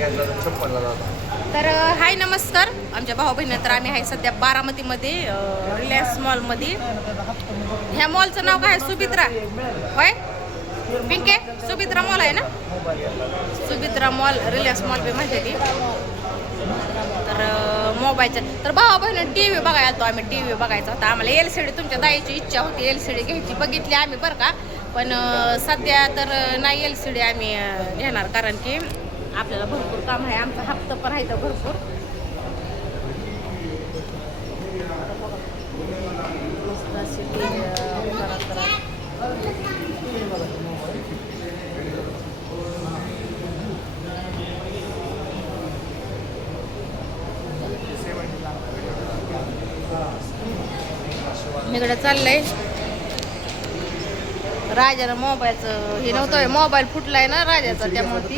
तर हाय नमस्कार आमच्या भाऊ बहिणी. तर आम्ही आहे सध्या बारामतीमध्ये रिलायन्स मॉलमध्ये. ह्या मॉलचं नाव काय? सुभित्रा होय पिंके. सुभित्रा मॉल आहे ना. सुभित्रा मॉल रिलायन्स मॉल बी म्हणजे ती. तर मोबाईलच्या तर भाऊ बहिणी टी व्ही बघायला आलतो आम्ही. टी व्ही बघायचा होता आम्हाला. LCD तुमच्या जायची इच्छा होती. LCD घ्यायची बघितली आम्ही बरं का. पण सध्या तर नाही LCD आम्ही घेणार, कारण की आपल्याला भरपूर काम आहे. आमचा हप्ता पण आहे तर भरपूर. इकडे चाललंय राजाला मोबाईलचं हे नव्हतं. मोबाईल फुटलाय ना राजाचा, त्यामुळे ती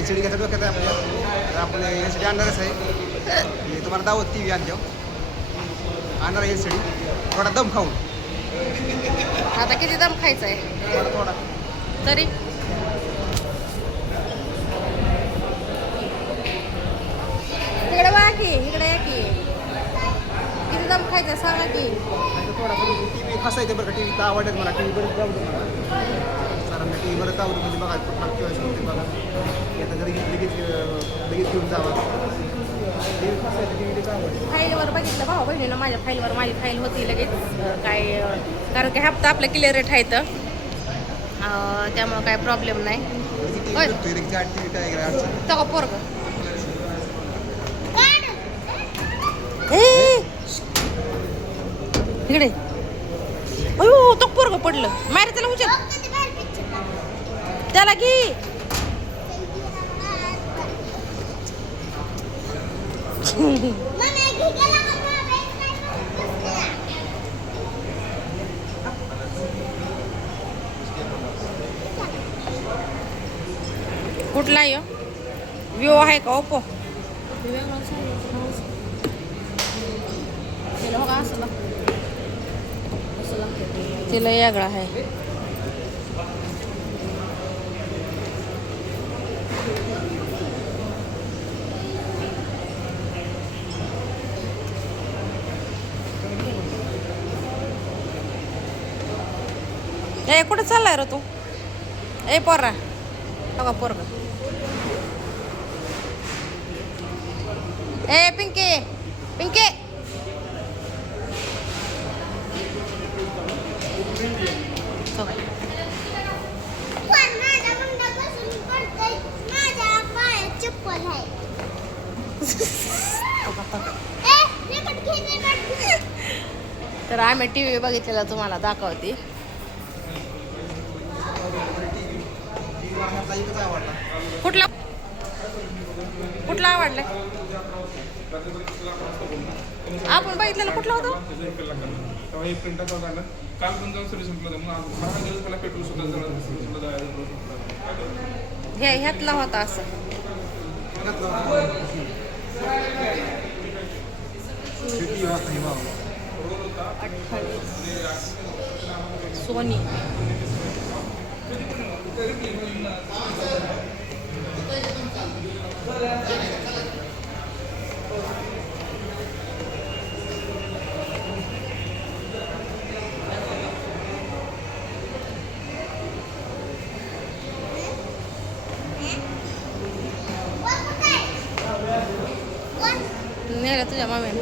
LCD घेतात डोक्यात आपलं LCD आणणारच आहे. तुम्हाला दावत TV आणतो आणणार LCD थोडा दम खाऊन. आता किती दम खायचा आहे थोडा तरी. तिकडे बघा की, इकडे या की. किती दम खायचा सांगा की. थोडा TV हसायचं बरं का. TV तर आवडत मला. TV बरंच आवडतं मला. सरांना TV बरंच आवडतं म्हणजे बघा कुठला चॉईस होते बघा. आता जरी लगेच घेऊन जावा. TV हसायचं TV आवडतं. फाईलवर बघितलं भाऊ बहिणीनं माझ्या फाईलवर. माझी फाईल होती लगेच काय, कारण की हप्ता आपला क्लिअर रेट आहे तर त्यामुळं काय प्रॉब्लेम नाही. होय तो पोरग इकडे. अयो तो पोरग पडलं. मारे त्याला उचल, त्याला घे. कुठला आहे विवो आहे का ओप्पो? तिला वेगळा आहे. ए कुठं चाललाय रे तू? ए पोरा बघा पोरग. ए पिंके पिंके तर आम्ही TV बघितलेला तुम्हाला दाखवते. कुठला कुठला आवडलाय? आपण बघितलेला कुठला होता? ह्यातला होता असं. सोनी नेलं तुझ्या मामीने.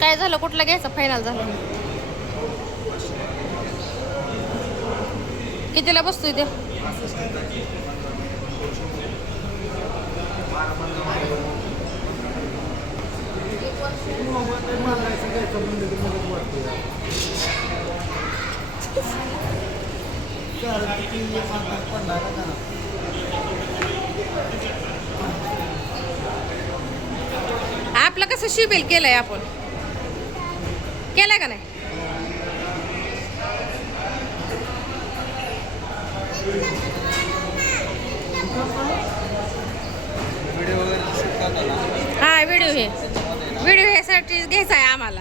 काय झालं? कुठला घ्यायचं फायनल झालं? कितीला बसतोय ते? आपलं कसं शिबिल केलंय आपण, केलंय का नाही? आहे व्हिडिओ ह्यासाठी घ्यायचा आहे आम्हाला.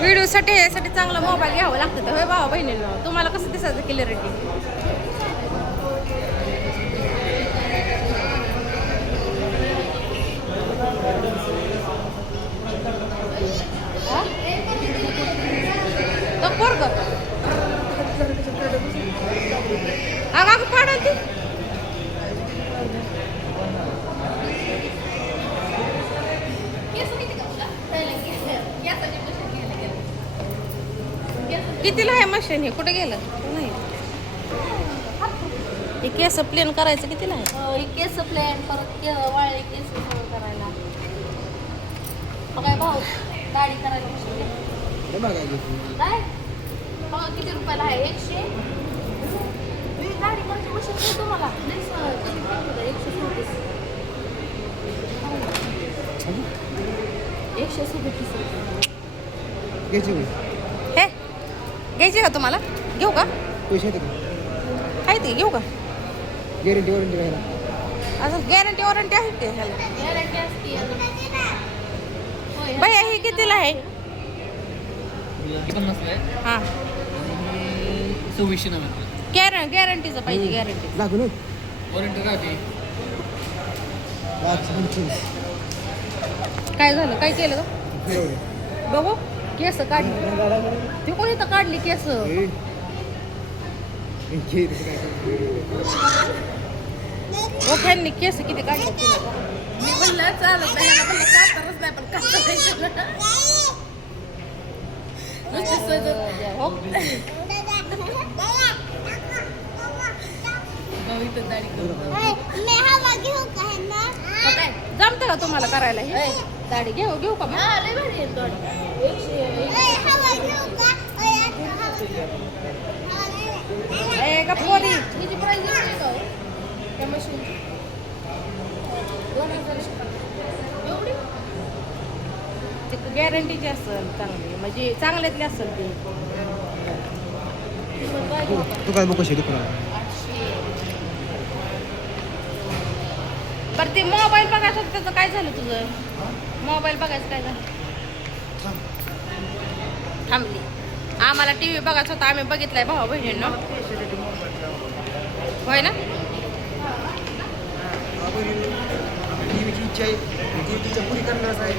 व्हिडिओसाठी यासाठी चांगला मोबाईल घ्यावा लागतं तर होय भावा बहिणींनो. तुम्हाला कसं दिसायचं क्लिअरिटी. पोरग अगं पाडल ती. कितीला आहे मशीन हे? कुठे गेलं नाही. हे केस प्लेन करायचं कितीला आहे? केस प्लेन परत वाळले केस करायला काय भाऊ दाढी करायला मशीन काय किती रुपयाला आहे? 100. दाढी करायची मशीन आहे तुम्हाला 137. हे घ्यायची का तुम्हाला? घेऊ का? पैसे आहे ती घेऊ का? गॅरंटी वॉरंटी राहिला अजून गॅरंटी वॉरंटी आहे ते ह्याला. गॅरंटी असते भैया हे कितीला आहे? 50 आहे हां 2690 गॅरंटीचं पाहिजे. गॅरंटी लागू ना वॉरंटी राहते. काय झालं? काय केलं का? बघू केस काढली. ती कोणी तर काढली केस. ओख्यांनी केस किती काढले? मी म्हणलं चालत नाही याला म्हणलं काढताच नाही पण काढता नुसते सजत हो इथं दाढी करून काय जमतं का तुम्हाला करायला हे? दाढी घेऊ का मग? हा लय भारी आहे दाढी. 100 ए का पोरी हिची प्राइस एवढी का त्या मशीनची 2050 एवढी. ते गॅरंटीची असेल चांगली म्हणजे चांगल्यातली असेल ती. तू काय बघ कशी दुकान बरं ते मोबाईल बघायचं होतं त्याचं काय झालं तुझं? मोबाईल बघायचं काय झालं? थांबली. आम्हाला टी व्ही बघायचा होता. आम्ही बघितलाय भावा बहिणींनो. होय ना? टीव्हीची इच्छा आहे टीव्हीच्या पुरी करणार आहे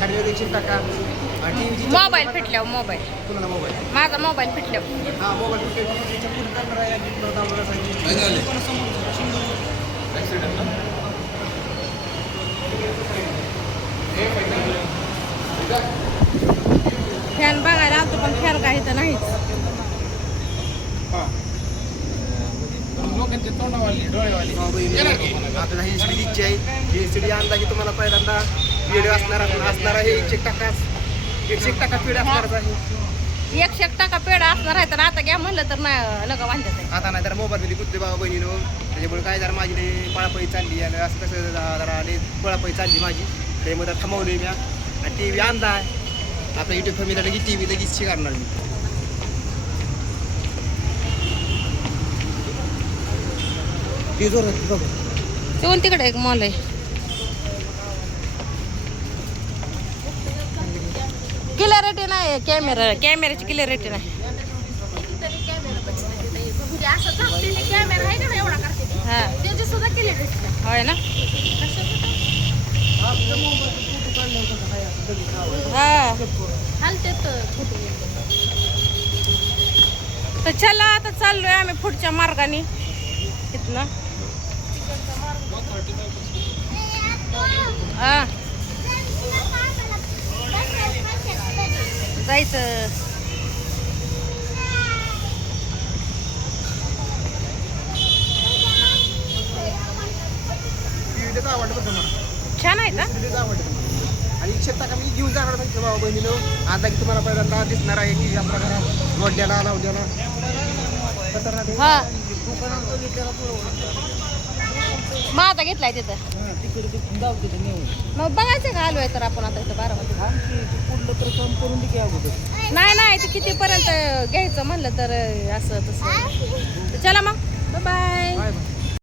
खाली देखील टाका टीव्हीची मोबाईल फिटल्यावर मोबाईल कुणाला मोबाईल माझा मोबाईल फिटल्यावर हा मोबाईल कुठे टीव्हीच्या पुरी करणार आहे आणि फॅन बघायला आलतो पण फॅन काही तर नाहीच. लोकांचे तोंडावाली डोळेवाली आपल्याला ही एलसीडी इच्छा आहे. ही एलसीडी आणला की तुम्हाला पहिल्यांदा व्हिडिओ असणार आहे 100% पेड असणारच आहे. 100% पेढा असणार आहे तर आता घ्या म्हणलं तर नाही नका वांध्यात आहे. आता नाही तर मोबाईलमध्ये कुठले बाबा बहिणीनो त्याच्यामुळे काय जरा माझी लई पळापळी चालली आणि असं कसं जरा लई पळापळी चालली माझी त्यामुळे थांबवली मी आणि टी व्ही आणला आहे. आपल्या युट्यूब फॅमिलीला लगेच टी व्ही लगेच शिकारणार मी. ती जोरात बघ ते कोण तिकडे एक मॉल आहे. क्लिअरिटी नाही कॅमेऱ्याची क्लिअरिटी नाही. कितीतरी कॅमेरा म्हणजे असं झाकते कॅमेरा आहे ना एवढा करते हां त्याची सुद्धा केली दिसते. होय ना? हां हलते फोटो तर चला आता चाललोय आम्ही पुढच्या मार्गाने इथनं. हां जायचं. टी व्ही आवडतं बघ मला छान आहे का? टी आवडतं आणि 100% मी घेऊन जाणार नाही बाबा बहिणीनो. आता की तुम्हाला पहिल्यांदा दिसणार आहे की आपल्या घरात जोडल्याला लावल्याला हा माझा घेतलाय तिथं. मग बघायचं का आलोय तर आपण आता इथं 12 मध्ये. काम करून दे की अगोदर. नाही नाही ते कितीपर्यंत घ्यायचं म्हणलं तर असं तसं तर चला मग